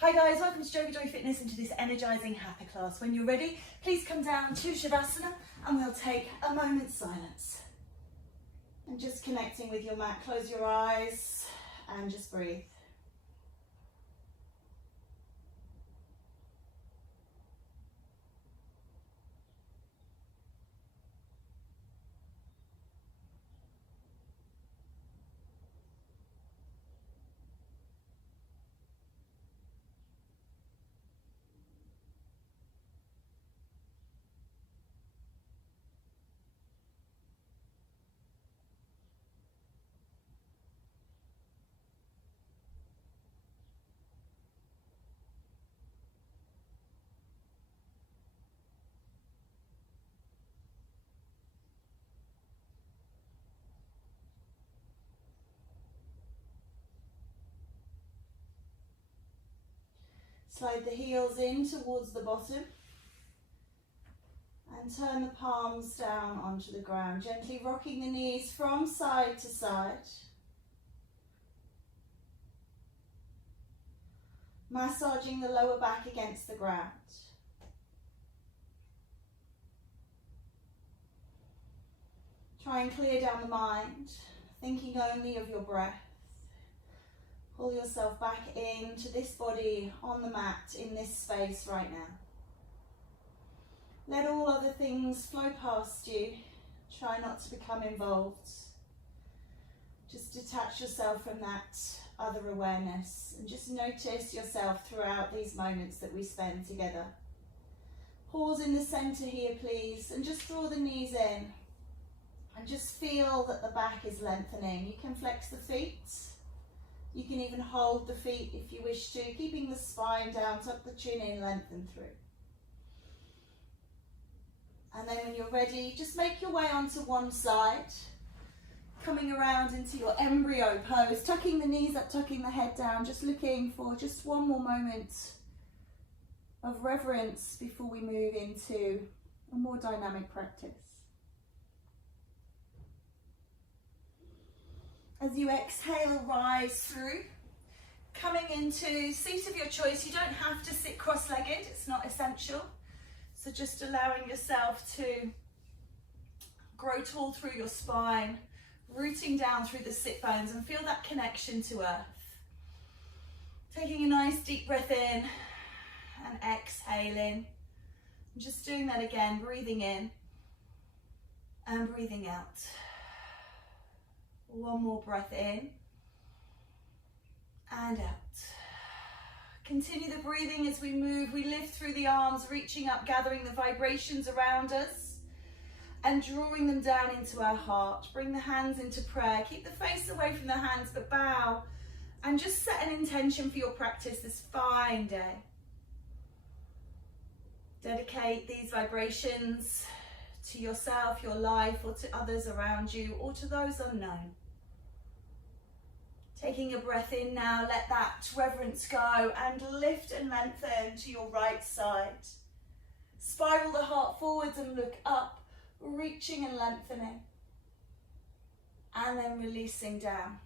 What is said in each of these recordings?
Hi guys, welcome to JoeGa Fitness and to this energising Hatha class. When you're ready, please come down to Shavasana and we'll take a moment's silence. And just connecting with your mat, close your eyes and just breathe. Slide the heels in towards the bottom and turn the palms down onto the ground, gently rocking the knees from side to side. Massaging the lower back against the ground. Try and clear down the mind, thinking only of your breath. Pull yourself back into this body on the mat in this space right now. Let all other things flow past you. Try not to become involved. Just detach yourself from that other awareness and just notice yourself throughout these moments that we spend together. Pause in the center here, please, and just draw the knees in and just feel that the back is lengthening. You can flex the feet. You can even hold the feet if you wish to, keeping the spine down, tuck the chin in, lengthen through. And then when you're ready, just make your way onto one side, coming around into your embryo pose, tucking the knees up, tucking the head down, just looking for just one more moment of reverence before we move into a more dynamic practice. As you exhale, rise through, coming into seat of your choice. You don't have to sit cross-legged, it's not essential. So just allowing yourself to grow tall through your spine, rooting down through the sit bones and feel that connection to earth. Taking a nice deep breath in and exhaling. Just doing that again, breathing in and breathing out. One more breath in and out. Continue the breathing as we move. We lift through the arms, reaching up, gathering the vibrations around us and drawing them down into our heart. Bring the hands into prayer. Keep the face away from the hands, but bow and just set an intention for your practice this fine day. Dedicate these vibrations to yourself, your life, or to others around you, or to those unknown. Taking a breath in now, let that reverence go and lift and lengthen to your right side. Spiral the heart forwards and look up, reaching and lengthening. And then releasing down.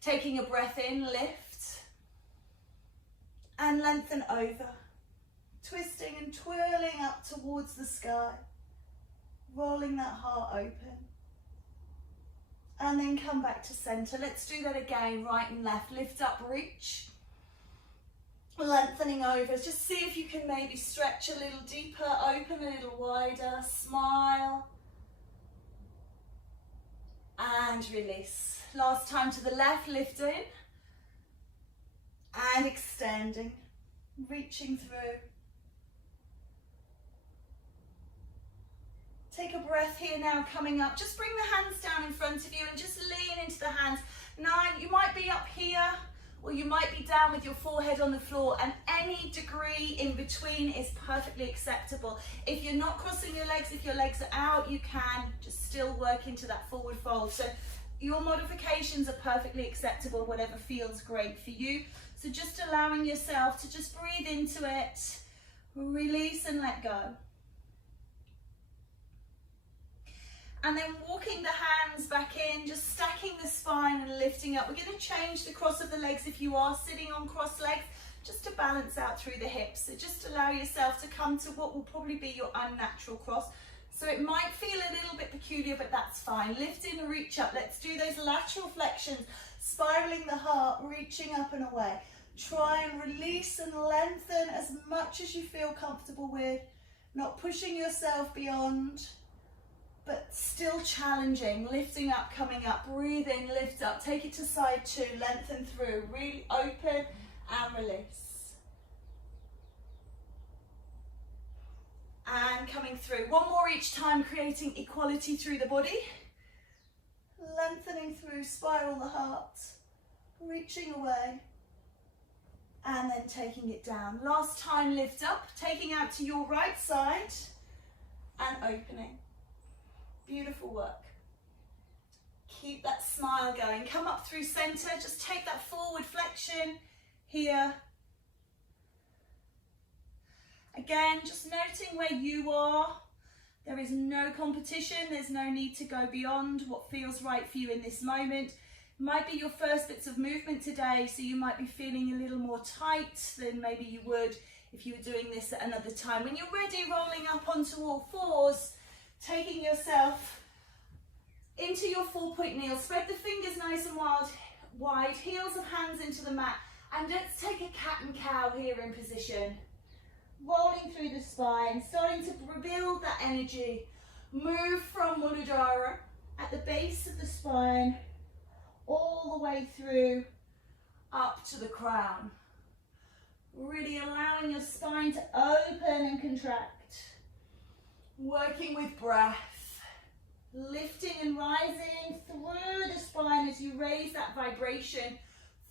Taking a breath in, lift and lengthen over. Twisting and twirling up towards the sky. Rolling that heart open. And then come back to center. Let's do that again, right and left. Lift up, reach. Lengthening over. Just see if you can maybe stretch a little deeper, open a little wider, smile. And release. Last time to the left, lifting. And extending. Reaching through. Take a breath here now, coming up. Just bring the hands down in front of you and just lean into the hands. Now, you might be up here or you might be down with your forehead on the floor, and any degree in between is perfectly acceptable. If you're not crossing your legs, if your legs are out, you can just still work into that forward fold. So your modifications are perfectly acceptable, whatever feels great for you. So just allowing yourself to just breathe into it, release and let go. And then walking the hands back in, just stacking the spine and lifting up. We're going to change the cross of the legs. If you are sitting on cross legs, just to balance out through the hips. So just allow yourself to come to what will probably be your unnatural cross. So it might feel a little bit peculiar, but that's fine. Lift in and reach up. Let's do those lateral flexions, spiraling the heart, reaching up and away. Try and release and lengthen as much as you feel comfortable with, not pushing yourself beyond, but still challenging. Lifting up, coming up, breathe in, lift up, take it to side two, lengthen through, really open and release. And coming through. One more each time, creating equality through the body. Lengthening through, spiral the heart, reaching away, and then taking it down. Last time, lift up, taking out to your right side, and opening. Beautiful work. Keep that smile going. Come up through center, just take that forward flexion here. Again, just noting where you are. There is no competition. There's no need to go beyond what feels right for you in this moment. It might be your first bits of movement today, so you might be feeling a little more tight than maybe you would if you were doing this at another time. When you're ready, rolling up onto all fours, taking yourself into your 4-point kneel. Spread the fingers nice and wide, heels of hands into the mat. And let's take a cat and cow here in position. Rolling through the spine, starting to build that energy. Move from Muladhara at the base of the spine, all the way through up to the crown. Really allowing your spine to open and contract. Working with breath. Lifting and rising through the spine as you raise that vibration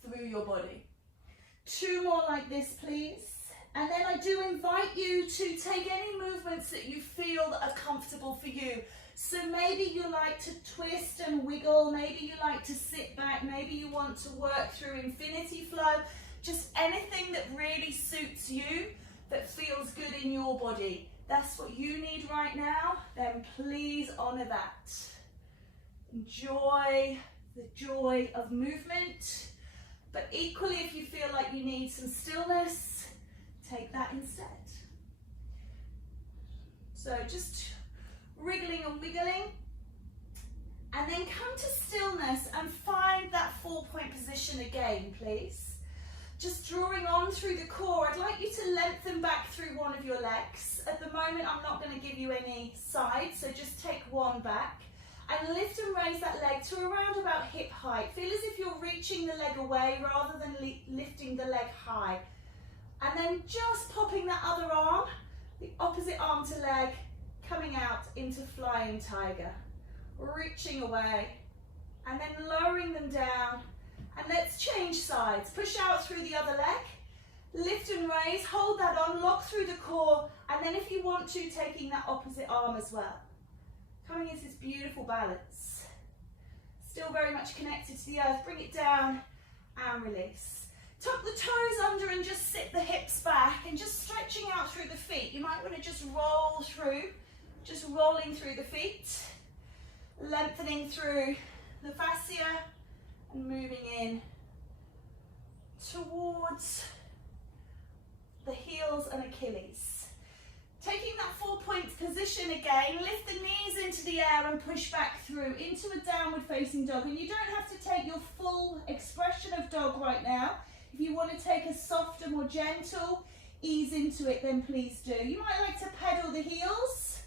through your body. 2 more like this, please. And then I do invite you to take any movements that you feel that are comfortable for you. So maybe you like to twist and wiggle, maybe you like to sit back, maybe you want to work through infinity flow. Just anything that really suits you, that feels good in your body. That's what you need right now, then please honor that. Enjoy the joy of movement, but equally if you feel like you need some stillness, take that instead. So just wriggling and wiggling, and then come to stillness and find that 4-point position again, please. Just drawing on through the core. I'd like you to lengthen back through one of your legs. At the moment, I'm not going to give you any sides, so just take one back. And lift and raise that leg to around about hip height. Feel as if you're reaching the leg away rather than lifting the leg high. And then just popping that other arm, the opposite arm to leg, coming out into flying tiger. Reaching away, and then lowering them down. And let's change sides. Push out through the other leg. Lift and raise, hold that on, lock through the core. And then if you want to, taking that opposite arm as well. Coming into this beautiful balance. Still very much connected to the earth. Bring it down and release. Tuck the toes under and just sit the hips back and just stretching out through the feet. You might want to just roll through, just rolling through the feet, lengthening through the fascia and moving in towards the heels and Achilles. Taking that 4-point position again, lift the knees into the air and push back through into a downward facing dog. And you don't have to take your full expression of dog right now. If you want to take a softer, more gentle ease into it, then please do. You might like to pedal the heels.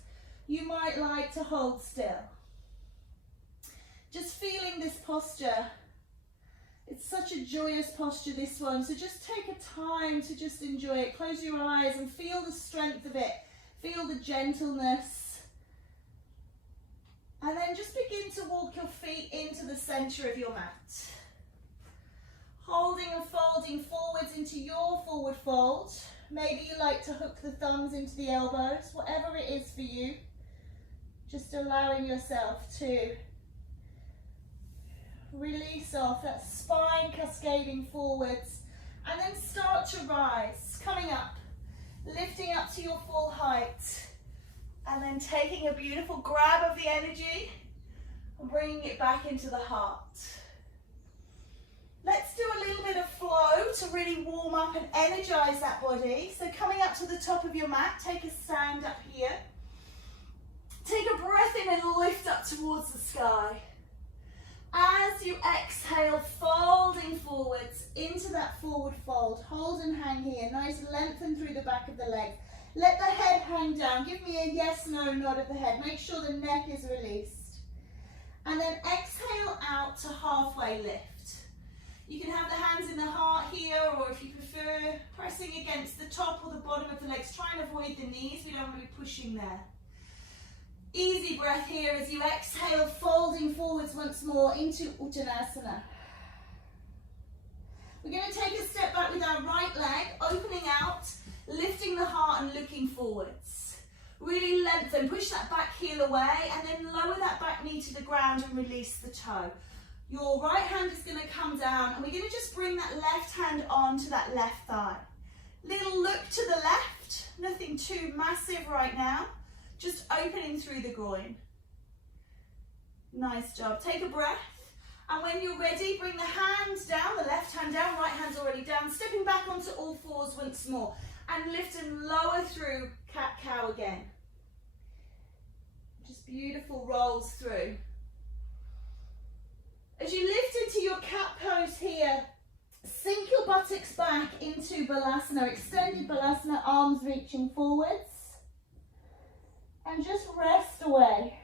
You might like to hold still. Just feeling this posture. It's such a joyous posture, this one. So just take a time to just enjoy it. Close your eyes and feel the strength of it. Feel the gentleness. And then just begin to walk your feet into the center of your mat. Holding and folding forwards into your forward fold. Maybe you like to hook the thumbs into the elbows, whatever it is for you. Just allowing yourself to release off that spine cascading forwards, and then start to rise, coming up, lifting up to your full height, and then taking a beautiful grab of the energy and bringing it back into the heart. Let's do a little bit of flow to really warm up and energize that body. So coming up to the top of your mat, take a stand up here. Take a breath in and lift up towards the sky. As you exhale, folding forwards into that forward fold. Hold and hang here. Nice lengthen through the back of the legs. Let the head hang down. Give me a yes, no nod of the head. Make sure the neck is released. And then exhale out to halfway lift. You can have the hands in the heart here, or if you prefer, pressing against the top or the bottom of the legs. Try and avoid the knees. We don't want to be pushing there. Easy breath here as you exhale, folding forwards once more into Uttanasana. We're going to take a step back with our right leg, opening out, lifting the heart and looking forwards. Really lengthen, push that back heel away and then lower that back knee to the ground and release the toe. Your right hand is going to come down and we're going to just bring that left hand onto that left thigh. Little look to the left, nothing too massive right now. Just opening through the groin. Nice job. Take a breath. And when you're ready, bring the hands down, the left hand down, right hand's already down. Stepping back onto all fours once more. And lift and lower through cat-cow again. Just beautiful rolls through. As you lift into your cat pose here, sink your buttocks back into Balasana, extended Balasana, arms reaching forwards. And just rest away.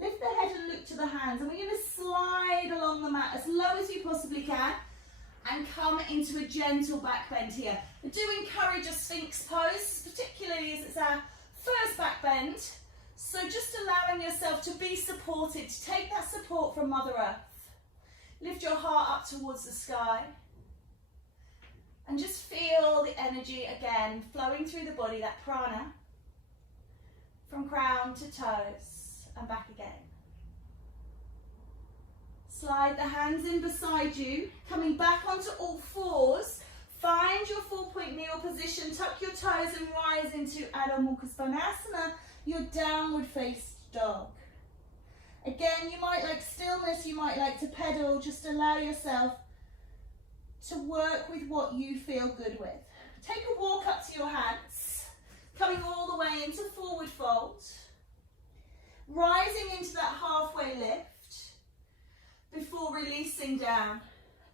Lift the head and look to the hands. And we're going to slide along the mat as low as you possibly can. And come into a gentle back bend here. I do encourage a Sphinx pose, particularly as it's our first back bend. So just allowing yourself to be supported, to take that support from Mother Earth. Lift your heart up towards the sky. And just feel the energy again flowing through the body, that prana, from crown to toes and back again. Slide the hands in beside you, coming back onto all fours. Find your 4-point kneel position, tuck your toes and rise into Adho Mukha Svanasana, your downward faced dog. Again, you might like stillness, you might like to pedal, just allow yourself to work with what you feel good with. Take a walk up to your hands, coming all the way into forward fold, rising into that halfway lift before releasing down,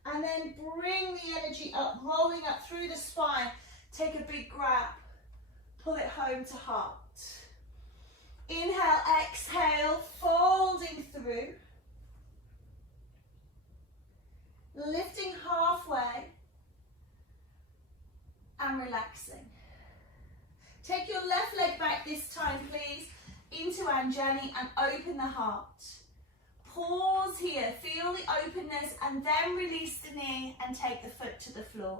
and then bring the energy up, rolling up through the spine. Take a big grab, pull it home to heart. Inhale, exhale, folding through. Lifting halfway and relaxing. Take your left leg back this time, please, into Anjani and open the heart. Pause here, feel the openness and then release the knee and take the foot to the floor.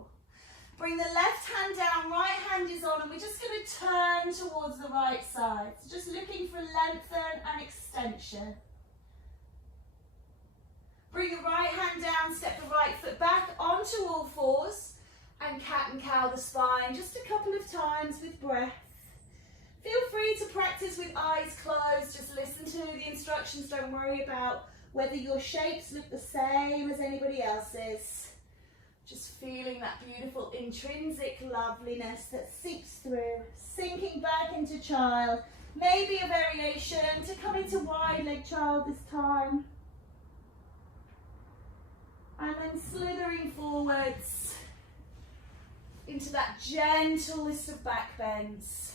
Bring the left hand down, right hand is on, and we're just going to turn towards the right side. So just looking for lengthen and extension. Bring the right hand down, step the right foot back onto all fours and cat and cow the spine just a couple of times with breath. Feel free to practice with eyes closed, just listen to the instructions, don't worry about whether your shapes look the same as anybody else's. Just feeling that beautiful intrinsic loveliness that seeps through, sinking back into child. Maybe a variation to come into wide leg child this time. And then slithering forwards into that gentlest of back bends.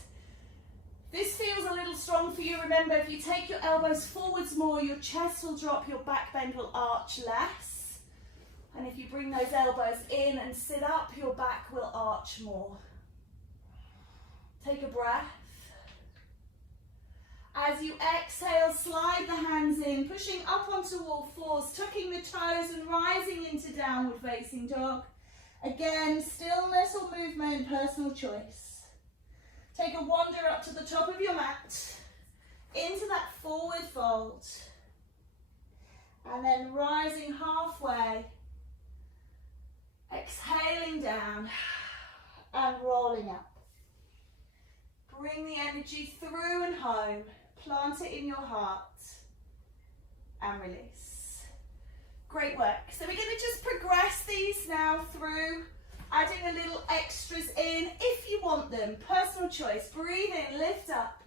This feels a little strong for you. Remember, if you take your elbows forwards more, your chest will drop, your back bend will arch less. And if you bring those elbows in and sit up, your back will arch more. Take a breath. As you exhale, slide the hands in, pushing up onto all fours, tucking the toes and rising into downward facing dog. Again, stillness or movement, personal choice. Take a wander up to the top of your mat, into that forward fold. And then rising halfway, exhaling down and rolling up. Bring the energy through and home. Plant it in your heart and release. Great work. So we're going to just progress these now through, adding a little extras in if you want them. Personal choice. Breathe in, lift up.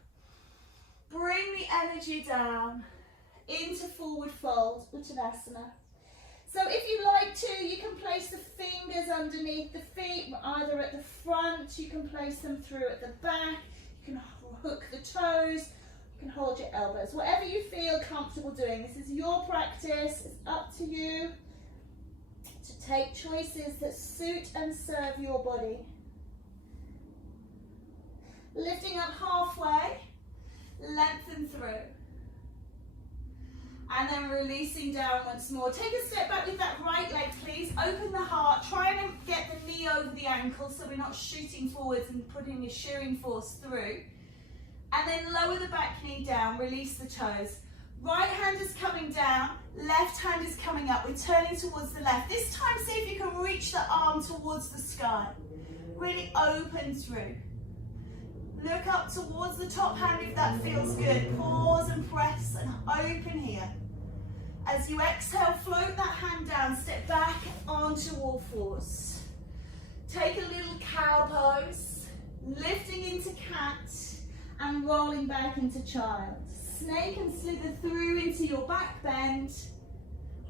Bring the energy down into forward fold, Uttanasana. So if you like to, you can place the fingers underneath the feet, either at the front, you can place them through at the back, you can hook the toes, you can hold your elbows. Whatever you feel comfortable doing. This is your practice. It's up to you to take choices that suit and serve your body. Lifting up halfway, lengthen through. And then releasing down once more. Take a step back with that right leg, please. Open the heart. Try and get the knee over the ankle so we're not shooting forwards and putting a shearing force through. And then lower the back knee down. Release the toes. Right hand is coming down. Left hand is coming up. We're turning towards the left. This time, see if you can reach the arm towards the sky. Really open through. Look up towards the top hand if that feels good. Pause and press and open here. As you exhale, float that hand down, step back onto all fours. Take a little cow pose, lifting into cat and rolling back into child. Snake and slither through into your back bend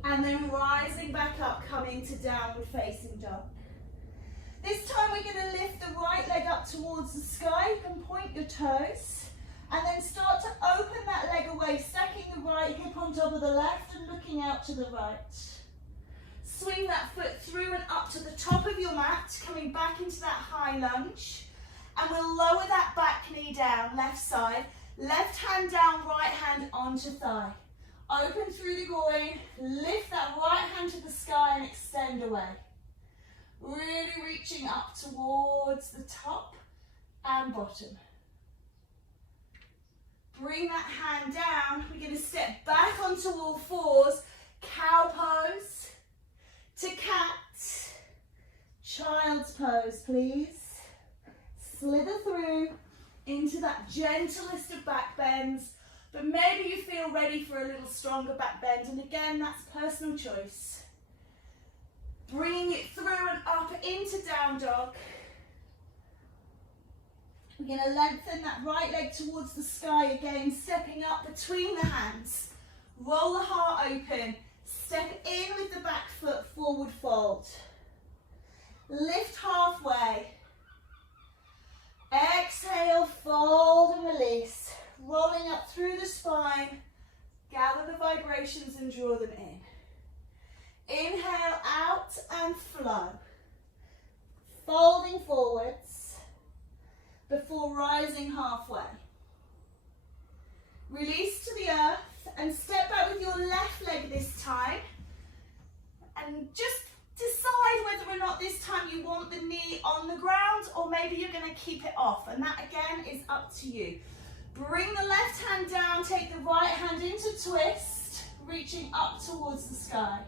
and then rising back up, coming to downward facing dog. This time we're going to lift the right leg up towards the sky. You can point your toes and then start to open that leg away, stacking the right hip on top of the left and looking out to the right. Swing that foot through and up to the top of your mat, coming back into that high lunge. And we'll lower that back knee down, left side. Left hand down, right hand onto thigh. Open through the groin, lift that right hand to the sky and extend away. Really reaching up towards the top and bottom. Bring that hand down. We're going to step back onto all fours. Cow pose to cat. Child's pose, please. Slither through into that gentlest of back bends. But maybe you feel ready for a little stronger back bend. And again, that's personal choice. Bringing it through and up into down dog. We're going to lengthen that right leg towards the sky again, stepping up between the hands. Roll the heart open. Step in with the back foot, forward fold. Lift halfway. Exhale, fold and release. Rolling up through the spine. Gather the vibrations and draw them in. Inhale out and flow. Folding forwards before rising halfway. Release to the earth and step back with your left leg this time. And just decide whether or not this time you want the knee on the ground or maybe you're going to keep it off. And that again is up to you. Bring the left hand down, take the right hand into twist, reaching up towards the sky.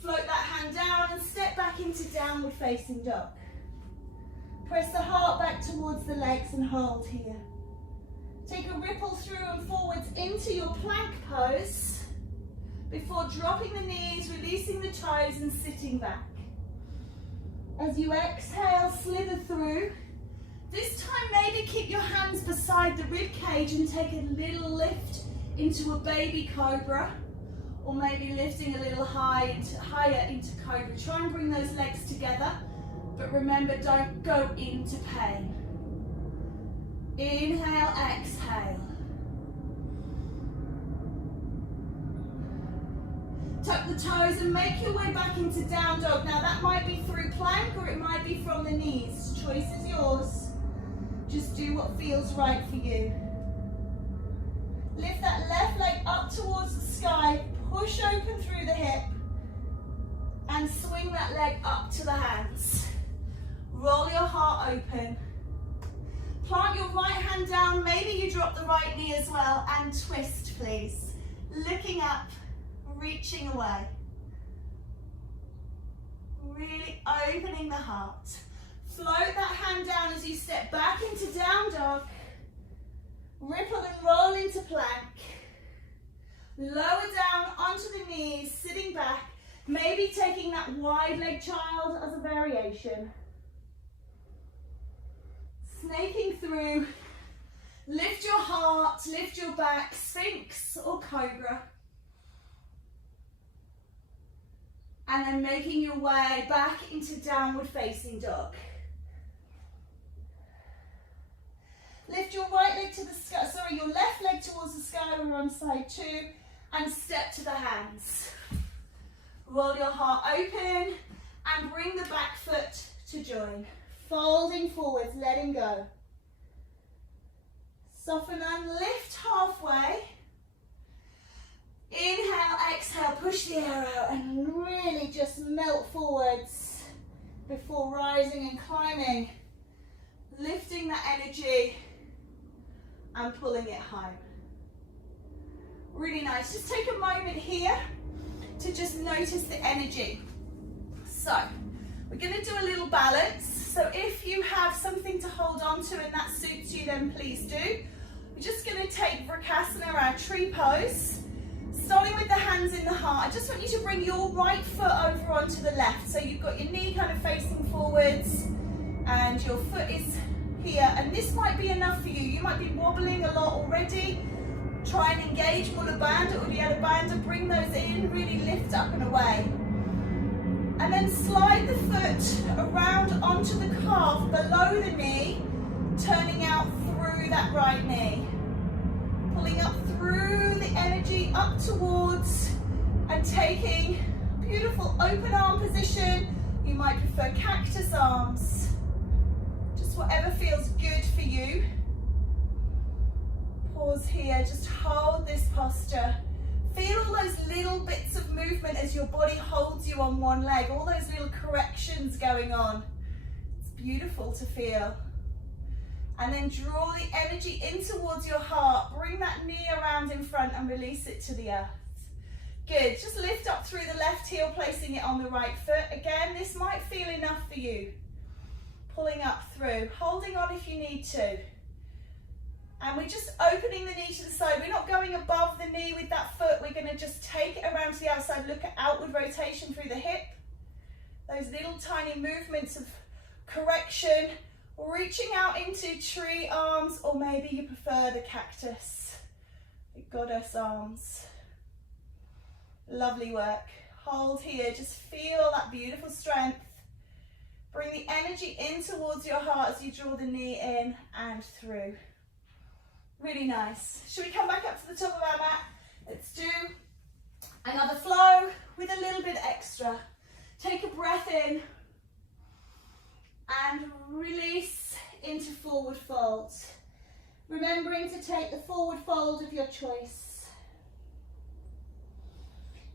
Float that hand down and step back into downward facing dog. Press the heart back towards the legs and hold here. Take a ripple through and forwards into your plank pose before dropping the knees, releasing the toes and sitting back. As you exhale, slither through. This time maybe keep your hands beside the rib cage and take a little lift into a baby cobra. Or maybe lifting a little higher into cobra. Try and bring those legs together, but remember, don't go into pain. Inhale, exhale. Tuck the toes and make your way back into down dog. Now that might be through plank or it might be from the knees. Choice is yours. Just do what feels right for you. Lift that left leg up towards the sky. Push open through the hip and swing that leg up to the hands. Roll your heart open. Plant your right hand down. Maybe you drop the right knee as well and twist, please. Looking up, reaching away. Really opening the heart. Float that hand down as you step back into down dog. Ripple and roll into plank. Lower down onto the knees, sitting back, maybe taking that wide leg child as a variation. Snaking through, lift your heart, lift your back, Sphinx or Cobra. And then making your way back into downward facing dog. Lift your right leg to the sky, sorry, your left leg towards the sky, we're on side 2, and step to the hands. Roll your heart open and bring the back foot to join. Folding forwards, letting go. Soften and lift halfway. Inhale, exhale, push the air out and really just melt forwards before rising and climbing. Lifting that energy and pulling it home. Really nice. Just take a moment here to just notice the energy. So, we're going to do a little balance. So if you have something to hold on to and that suits you, then please do. We're just going to take Vrksasana, our tree pose. Starting with the hands in the heart, I just want you to bring your right foot over onto the left. So you've got your knee kind of facing forwards and your foot is here. And this might be enough for you. You might be wobbling a lot already. Try and engage Mula Bandha or Uddiyana Bandha. Bring those in, really lift up and away. And then slide the foot around onto the calf below the knee, turning out through that right knee. Pulling up through the energy up towards and taking beautiful open arm position. You might prefer cactus arms. Just whatever feels good for you. Pause here, just hold this posture. Feel all those little bits of movement as your body holds you on one leg, all those little corrections going on. It's beautiful to feel. And then draw the energy in towards your heart. Bring that knee around in front and release it to the earth. Good, just lift up through the left heel, placing it on the right foot. Again, this might feel enough for you. Pulling up through, holding on if you need to. And we're just opening the knee to the side. We're not going above the knee with that foot. We're going to just take it around to the outside. Look at outward rotation through the hip. Those little tiny movements of correction. Reaching out into tree arms, or maybe you prefer the cactus, the goddess arms. Lovely work. Hold here. Just feel that beautiful strength. Bring the energy in towards your heart as you draw the knee in and through. Really nice. Should we come back up to the top of our mat? Let's do another flow with a little bit extra. Take a breath in and release into forward fold. Remembering to take the forward fold of your choice.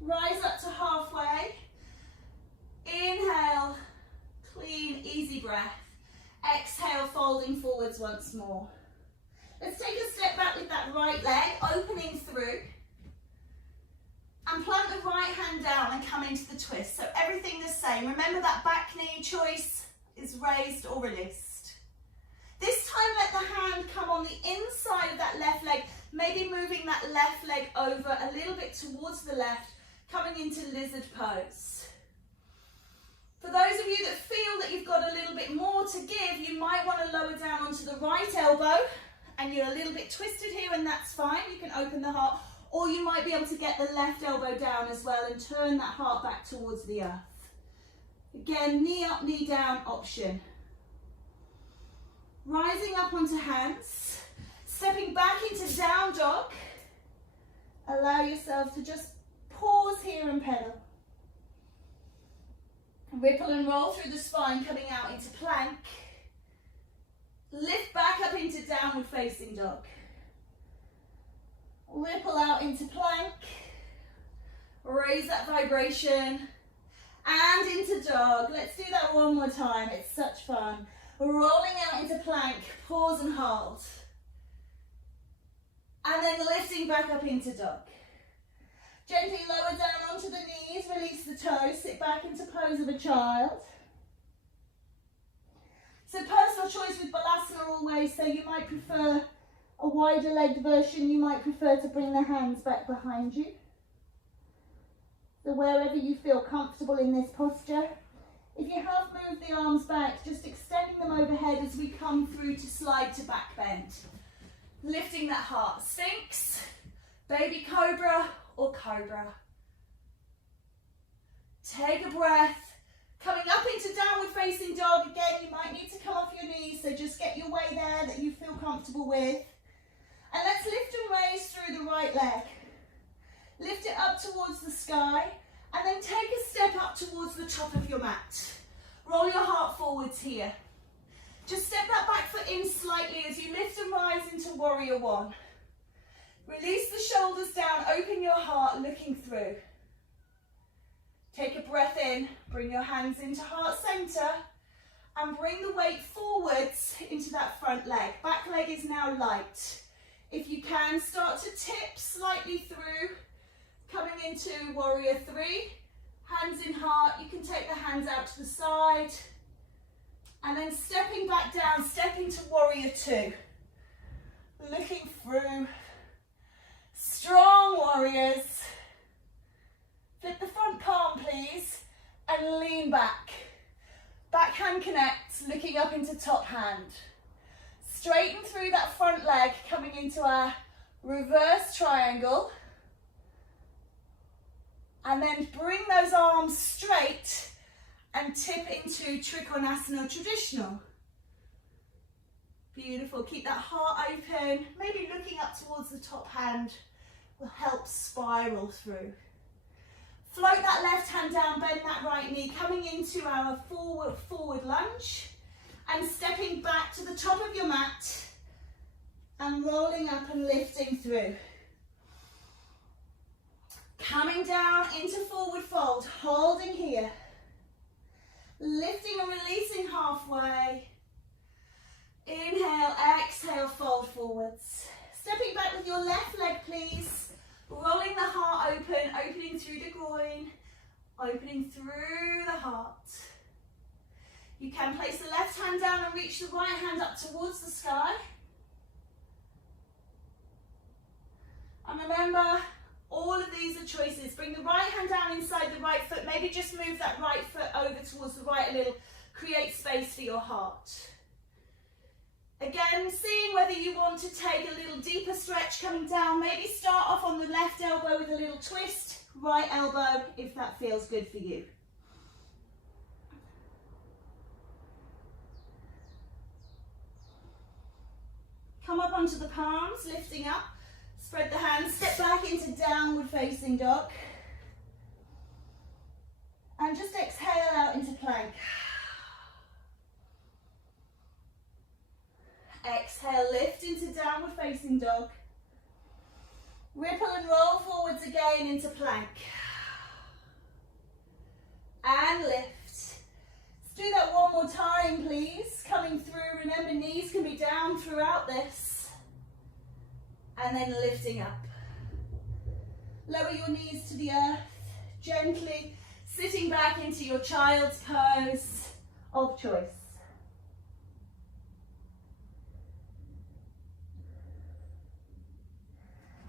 Rise up to halfway. Inhale, clean, easy breath. Exhale, folding forwards once more. Let's take a step back with that right leg, opening through. And plant the right hand down and come into the twist. So everything the same. Remember that back knee choice is raised or released. This time let the hand come on the inside of that left leg, maybe moving that left leg over a little bit towards the left, coming into lizard pose. For those of you that feel that you've got a little bit more to give, you might want to lower down onto the right elbow. And you're a little bit twisted here, and that's fine. You can open the heart, or you might be able to get the left elbow down as well and turn that heart back towards the earth. Again, knee up, knee down option. Rising up onto hands, stepping back into down dog. Allow yourself to just pause here and pedal. Ripple and roll through the spine, coming out into plank. Lift back up into downward facing dog. Ripple out into plank. Raise that vibration. And into dog. Let's do that one more time. It's such fun. Rolling out into plank. Pause and hold. And then lifting back up into dog. Gently lower down onto the knees. Release the toes. Sit back into pose of a child. So personal choice with Balasana always, so you might prefer a wider legged version, you might prefer to bring the hands back behind you. So wherever you feel comfortable in this posture. If you have moved the arms back, just extending them overhead as we come through to slide to back bend. Lifting that heart. Sphinx, baby cobra or cobra. Take a breath. Coming up into downward facing dog. Again, you might need to come off your knees, so just get your way there that you feel comfortable with. And let's lift and raise through the right leg. Lift it up towards the sky, and then take a step up towards the top of your mat. Roll your heart forwards here. Just step that back foot in slightly as you lift and rise into warrior one. Release the shoulders down, open your heart, looking through. Take a breath in, bring your hands into heart center, and bring the weight forwards into that front leg. Back leg is now light. If you can, start to tip slightly through, coming into warrior three. Hands in heart, you can take the hands out to the side, and then stepping back down, stepping to warrior two. Looking through. Strong warriors. Flip the front palm, please, and lean back. Back hand connects, looking up into top hand. Straighten through that front leg, coming into our reverse triangle. And then bring those arms straight and tip into Trikonasana traditional. Beautiful. Keep that heart open. Maybe looking up towards the top hand will help spiral through. Float that left hand down, bend that right knee, coming into our forward lunge and stepping back to the top of your mat and rolling up and lifting through. Coming down into forward fold, holding here. Lifting and releasing halfway. Inhale, exhale, fold forwards. Stepping back with your left leg, please. Rolling the heart open, opening through the groin, opening through the heart. You can place the left hand down and reach the right hand up towards the sky. And remember, all of these are choices. Bring the right hand down inside the right foot. Maybe just move that right foot over towards the right a little. Create space for your heart. Again, seeing whether you want to take a little deeper stretch coming down. Maybe start off on the left elbow with a little twist. Right elbow, if that feels good for you. Come up onto the palms, lifting up. Spread the hands, step back into downward facing dog. And just exhale out into plank. Exhale, lift into downward facing dog. Ripple and roll forwards again into plank. And lift. Let's do that one more time, please. Coming through, remember knees can be down throughout this. And then lifting up. Lower your knees to the earth, gently sitting back into your child's pose of choice.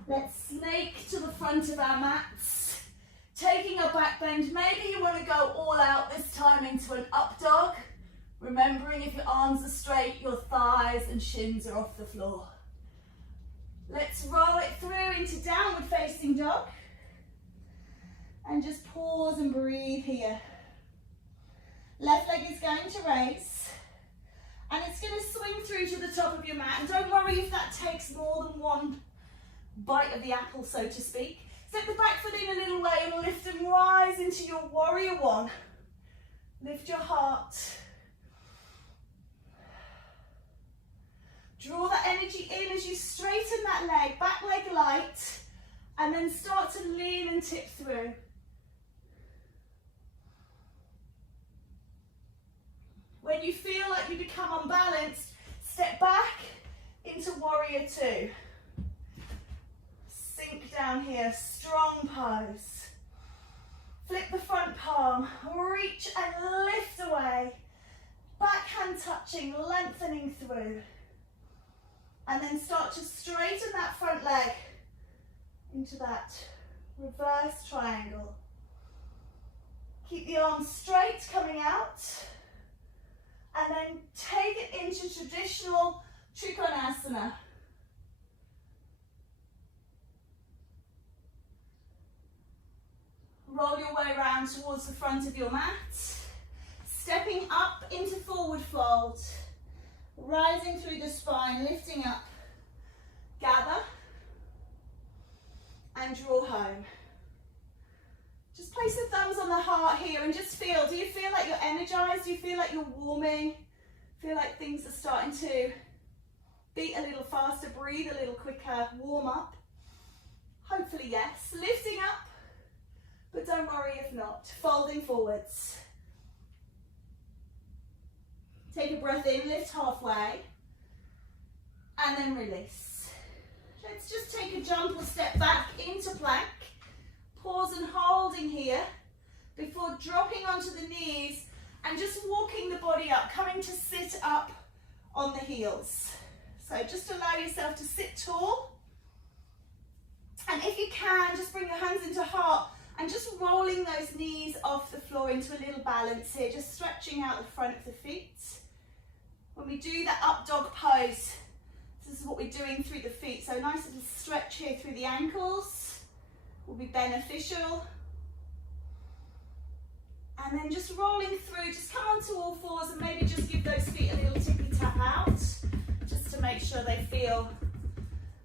Let's snake to the front of our mats, taking a back bend. Maybe you want to go all out this time into an up dog. Remembering if your arms are straight, your thighs and shins are off the floor. Let's roll it through into downward facing dog. And just pause and breathe here. Left leg is going to raise. And it's going to swing through to the top of your mat. And don't worry if that takes more than one bite of the apple, so to speak. Step the back foot in a little way and lift and rise into your warrior one. Lift your heart. Draw that energy in as you straighten that leg, back leg light, and then start to lean and tip through. When you feel like you become unbalanced, step back into warrior two. Sink down here, strong pose. Flip the front palm, reach and lift away. Backhand touching, lengthening through. And then start to straighten that front leg into that reverse triangle. Keep the arms straight coming out. And then take it into traditional Trikonasana. Roll your way around towards the front of your mat. Stepping up into forward fold. Rising through the spine, lifting up. Gather. And draw home. Just place the thumbs on the heart here and just feel. Do you feel like you're energized? Do you feel like you're warming? Feel like things are starting to beat a little faster, breathe a little quicker, warm up? Hopefully yes. Lifting up, but don't worry if not. Folding forwards. Take a breath in, lift halfway, and then release. Let's just take a jump or step back into plank. Pause and holding here before dropping onto the knees and just walking the body up, coming to sit up on the heels. So just allow yourself to sit tall. And if you can, just bring your hands into heart and just rolling those knees off the floor into a little balance here, just stretching out the front of the feet. When we do that up dog pose, this is what we're doing through the feet. So nice little stretch here through the ankles. Will be beneficial. And then just rolling through, just come onto all fours and maybe just give those feet a little tippy tap out, just to make sure they feel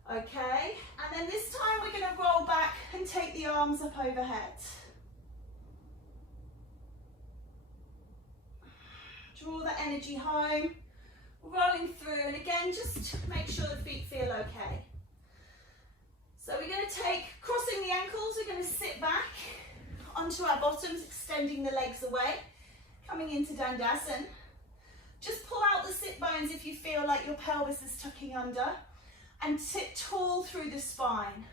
okay. And then this time we're going to roll back and take the arms up overhead. Draw the energy home, rolling through, and again just make sure the feet feel okay. So we're going to take, crossing the ankles, we're going to sit back onto our bottoms, extending the legs away, coming into Davison. Just pull out the sit bones if you feel like your pelvis is tucking under, and sit tall through the spine.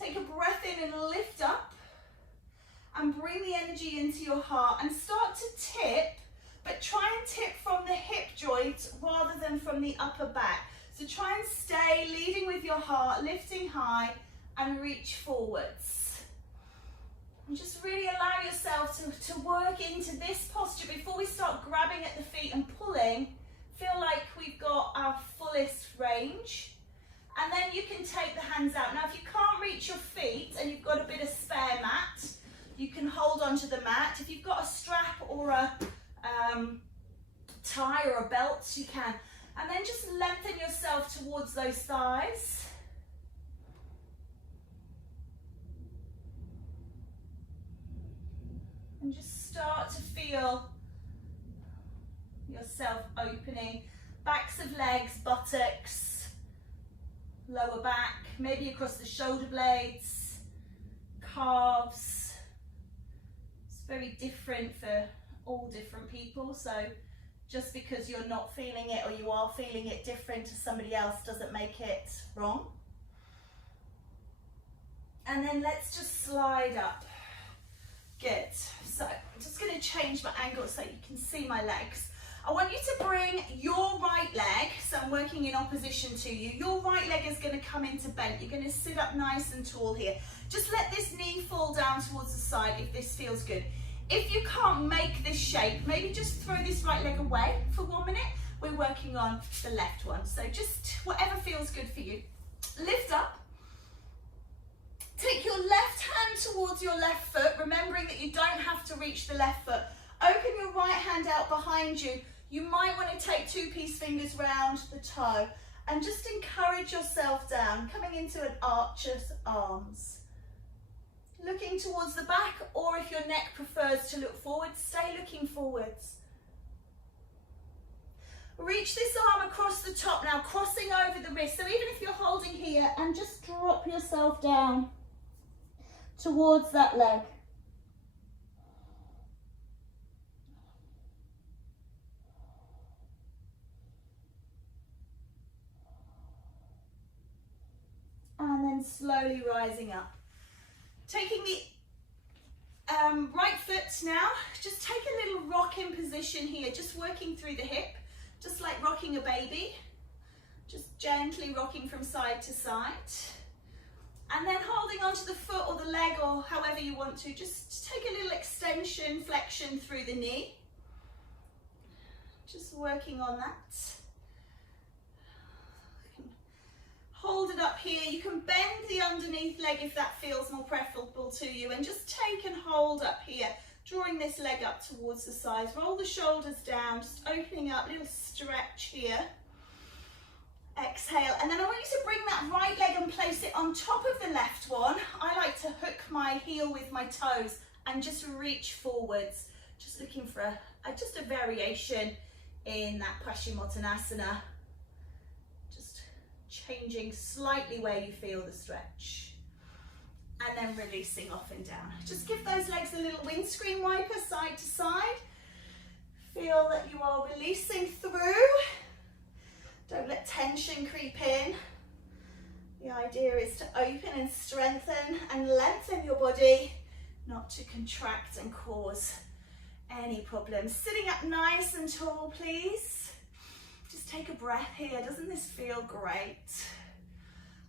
Take a breath in and lift up, and bring the energy into your heart, and start to tip, but try and tip from the hip joint rather than from the upper back. So try and stay leading with your heart, lifting high and reach forwards. And just really allow yourself to work into this posture before we start grabbing at the feet and pulling. Feel like we've got our fullest range. And then you can take the hands out. Now if you can't reach your feet and you've got a bit of spare mat, you can hold onto the mat. If you've got a strap or a tie or a belt, you can. And then just lengthen yourself towards those thighs. And just start to feel yourself opening. Backs of legs, buttocks, lower back, maybe across the shoulder blades, calves. It's very different for all different people, so just because you're not feeling it or you are feeling it different to somebody else doesn't make it wrong. And then let's just slide up. Good. So I'm just going to change my angle so you can see my legs. I want you to bring your right leg, so I'm working in opposition to you. Your right leg is going to come into bent. You're going to sit up nice and tall here. Just let this knee fall down towards the side if this feels good. If you can't make this shape, maybe just throw this right leg away for 1 minute. We're working on the left one. So just whatever feels good for you. Lift up. Take your left hand towards your left foot, remembering that you don't have to reach the left foot. Open your right hand out behind you. You might want to take 2 peace fingers round the toe and just encourage yourself down, coming into an archer's arms. Looking towards the back, or if your neck prefers to look forward, stay looking forwards. Reach this arm across the top now, crossing over the wrist. So even if you're holding here, and just drop yourself down towards that leg. And then slowly rising up. Taking the right foot now, just take a little rocking position here, just working through the hip, just like rocking a baby, just gently rocking from side to side. And then holding onto the foot or the leg or however you want to, just take a little extension, flexion through the knee. Just working on that. Hold it up here. You can bend the underneath leg if that feels more preferable to you, and just take and hold up here, drawing this leg up towards the sides. Roll the shoulders down, just opening up, little stretch here. Exhale, and then I want you to bring that right leg and place it on top of the left one. I like to hook my heel with my toes and just reach forwards, just looking for just a variation in that Paschimottanasana. Just changing slightly where you feel the stretch. And then releasing off and down. Just give those legs a little windscreen wiper side to side. Feel that you are releasing through. Don't let tension creep in. The idea is to open and strengthen and lengthen your body, not to contract and cause any problems. Sitting up nice and tall, please. Just take a breath here. Doesn't this feel great?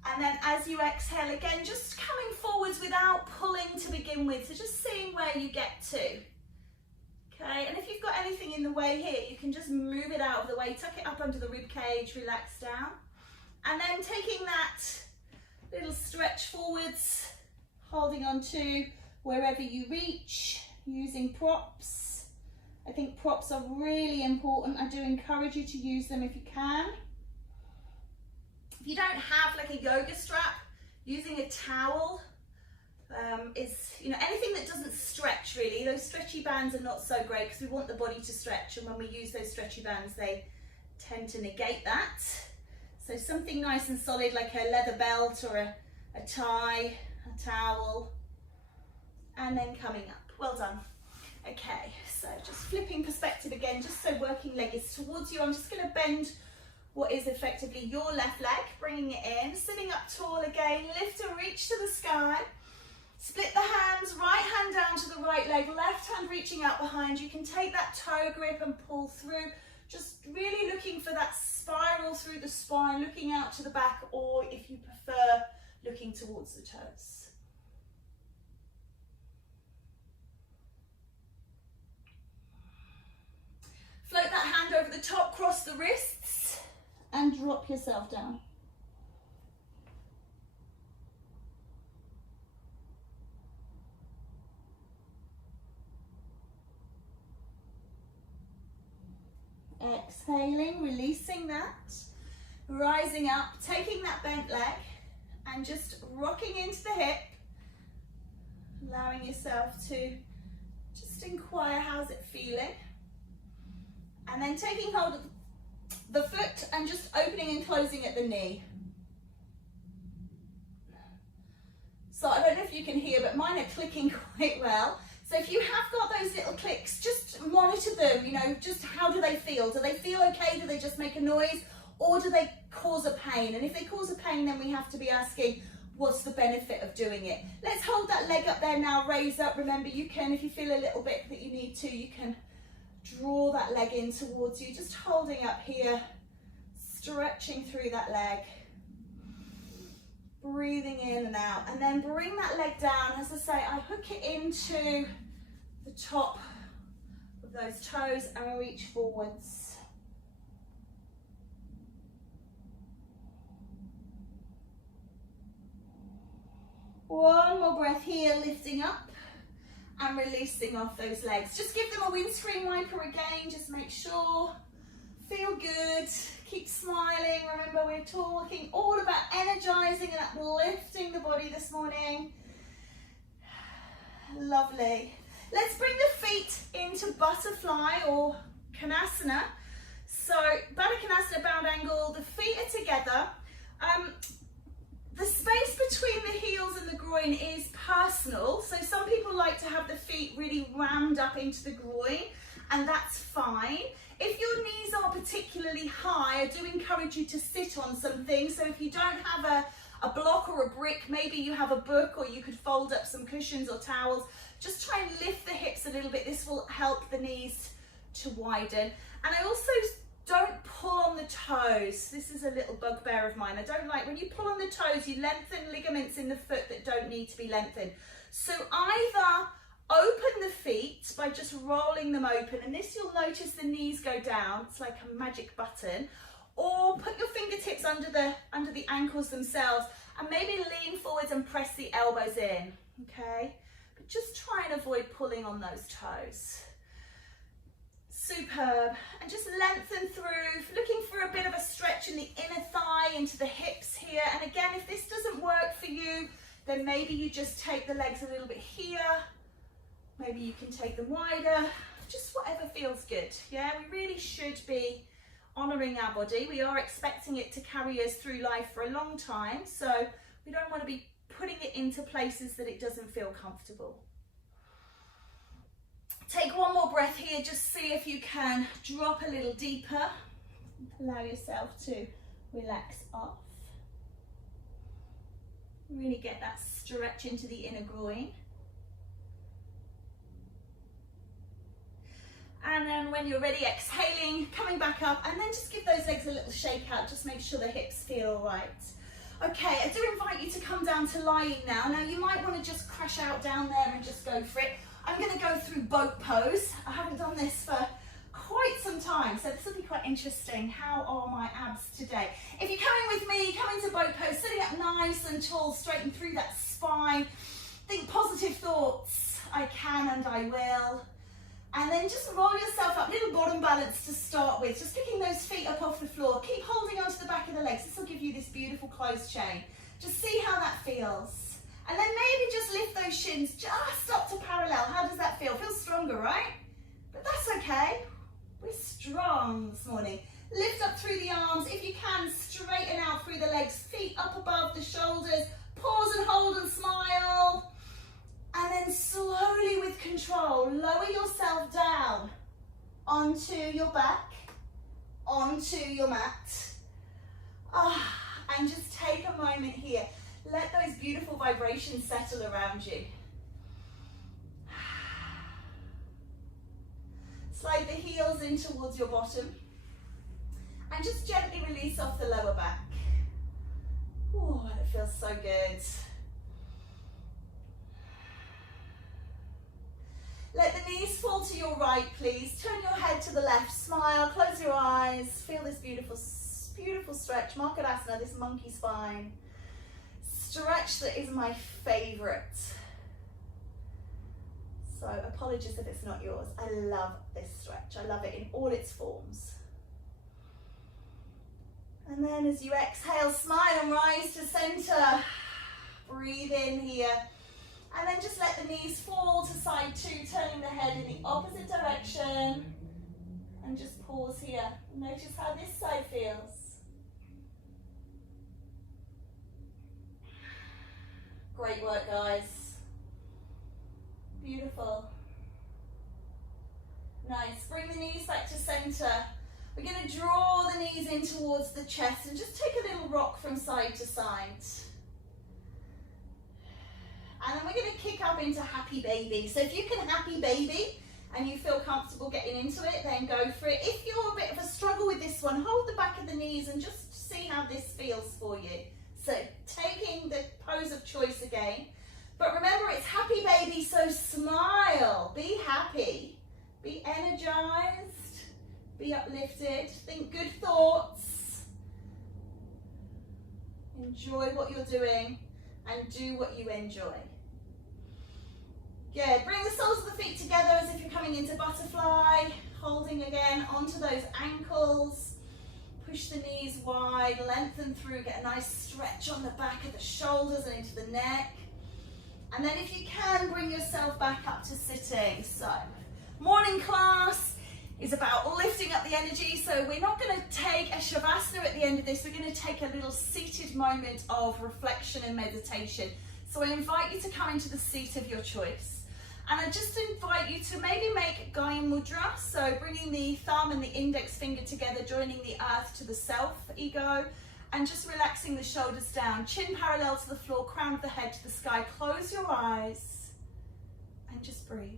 And then as you exhale again, just coming forwards without pulling to begin with. So just seeing where you get to. Okay, and if you've got anything in the way here, you can just move it out of the way, tuck it up under the rib cage, relax down. And then taking that little stretch forwards, holding on to wherever you reach, using props. I think props are really important. I do encourage you to use them if you can. If you don't have like a yoga strap, using a towel is, anything that doesn't stretch really. Those stretchy bands are not so great because we want the body to stretch, and when we use those stretchy bands, they tend to negate that. So something nice and solid like a leather belt or a tie, a towel, and then coming up. Well done. Okay, so just flipping perspective again, just so working leg is towards you. I'm just going to bend what is effectively your left leg, bringing it in, sitting up tall again, lift and reach to the sky. Split the hands, right hand down to the right leg, left hand reaching out behind. You can take that toe grip and pull through, just really looking for that spiral through the spine, looking out to the back, or if you prefer, looking towards the toes. Float that hand over the top, cross the wrists, and drop yourself down. Exhaling, releasing that, rising up, taking that bent leg and just rocking into the hip, allowing yourself to just inquire how's it feeling, and then taking hold of the foot and just opening and closing at the knee. So I don't know if you can hear, but mine are clicking quite well. So if you have got those little clicks, just monitor them, just how do they feel? Do they feel okay? Do they just make a noise? Or do they cause a pain? And if they cause a pain, then we have to be asking, what's the benefit of doing it? Let's hold that leg up there now, raise up. Remember, you can, if you feel a little bit that you need to, you can draw that leg in towards you, just holding up here, stretching through that leg. Breathing in and out, and then bring that leg down. As I say, I hook it into the top of those toes and reach forwards. One more breath here, lifting up and releasing off those legs. Just give them a windscreen wiper again, just make sure. Feel good, keep smiling. Remember, we're talking all about energizing and uplifting the body this morning. Lovely. Let's bring the feet into butterfly or Konasana. So, Baddha Konasana, bound angle, the feet are together. The space between the heels and the groin is personal. So some people like to have the feet really rammed up into the groin, and that's fine. If your knees are particularly high, I do encourage you to sit on something. So if you don't have a block or a brick, maybe you have a book, or you could fold up some cushions or towels. Just try and lift the hips a little bit. This will help the knees to widen. And I also Don't pull on the toes. This is a little bugbear of mine. I don't like when you pull on the toes, you lengthen ligaments in the foot that don't need to be lengthened. So either open the feet by just rolling them open, and this you'll notice the knees go down, it's like a magic button, or put your fingertips under the ankles themselves and maybe lean forwards and press the elbows in, okay? But just try and avoid pulling on those toes. Superb. And just lengthen through, looking for a bit of a stretch in the inner thigh, into the hips here. And again, if this doesn't work for you, then maybe you just take the legs a little bit here. Maybe you can take them wider, just whatever feels good. Yeah, we really should be honouring our body. We are expecting it to carry us through life for a long time, so we don't want to be putting it into places that it doesn't feel comfortable. Take one more breath here, just see if you can drop a little deeper. Allow yourself to relax off. Really get that stretch into the inner groin. And then when you're ready, exhaling, coming back up, and then just give those legs a little shake out, just make sure the hips feel all right. Okay, I do invite you to come down to lying now. Now you might want to just crash out down there and just go for it. I'm going to go through boat pose. I haven't done this for quite some time, so this will be quite interesting. How are my abs today? If you're coming with me, come into boat pose, sitting up nice and tall, straighten through that spine. Think positive thoughts. I can and I will. And then just roll yourself up, little bottom balance to start with. Just picking those feet up off the floor. Keep holding onto the back of the legs. This will give you this beautiful closed chain. Just see how that feels. And then maybe just lift those shins just up to parallel. How does that feel? Feels stronger, right? But that's okay. We're strong this morning. Lift up through the arms. If you can, straighten out through the legs. Feet up above the shoulders. Pause and hold and smile. And then slowly with control, lower yourself down onto your back, onto your mat. And just take a moment here. Let those beautiful vibrations settle around you. Slide the heels in towards your bottom. And just gently release off the lower back. Oh, it feels so good. Let the knees fall to your right, please. Turn your head to the left. Smile, close your eyes. Feel this beautiful, beautiful stretch. Markarasana, this monkey spine. Stretch that is my favourite. So apologies if it's not yours. I love this stretch. I love it in all its forms. And then as you exhale, smile and rise to centre. Breathe in here. And then just let the knees fall to side two, turning the head in the opposite direction. And just pause here. Notice how this side feels. Great work, guys. Beautiful. Nice. Bring the knees back to centre. We're going to draw the knees in towards the chest and just take a little rock from side to side. And then we're going to kick up into happy baby. So if you can happy baby and you feel comfortable getting into it, then go for it. If you're a bit of a struggle with this one, hold the back of the knees and just see how this feels for you. So taking the pose of choice again. But remember, it's happy baby, so smile. Be happy. Be energized. Be uplifted. Think good thoughts. Enjoy what you're doing and do what you enjoy. Good. Bring the soles of the feet together as if you're coming into butterfly. Holding again onto those ankles. Push the knees wide, lengthen through, get a nice stretch on the back of the shoulders and into the neck. And then if you can, bring yourself back up to sitting. So, morning class is about lifting up the energy. So we're not going to take a Shavasana at the end of this. We're going to take a little seated moment of reflection and meditation. So I invite you to come into the seat of your choice. And I just invite you to maybe make Gaya Mudra, so bringing the thumb and the index finger together, joining the earth to the self, ego, and just relaxing the shoulders down, chin parallel to the floor, crown of the head to the sky. Close your eyes and just breathe.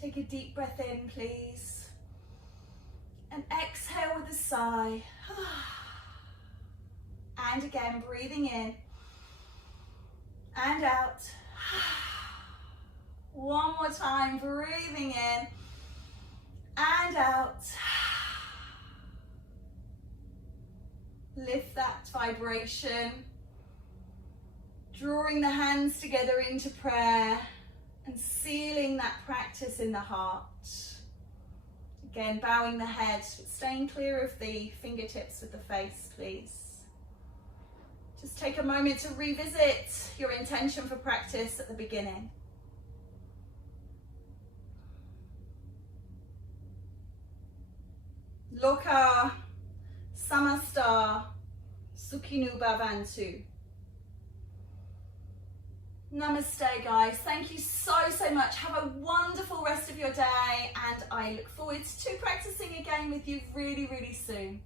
Take a deep breath in, please. And exhale with a sigh. And again, breathing in and out. One more time, breathing in and out. Lift that vibration. Drawing the hands together into prayer and sealing that practice in the heart. Again, bowing the head, staying clear of the fingertips with the face, please. Just take a moment to revisit your intention for practice at the beginning. Loka Samasta Sukhinu Bhavantu. Namaste, guys. Thank you so much. Have a wonderful rest of your day, and I look forward to practicing again with you really, really soon.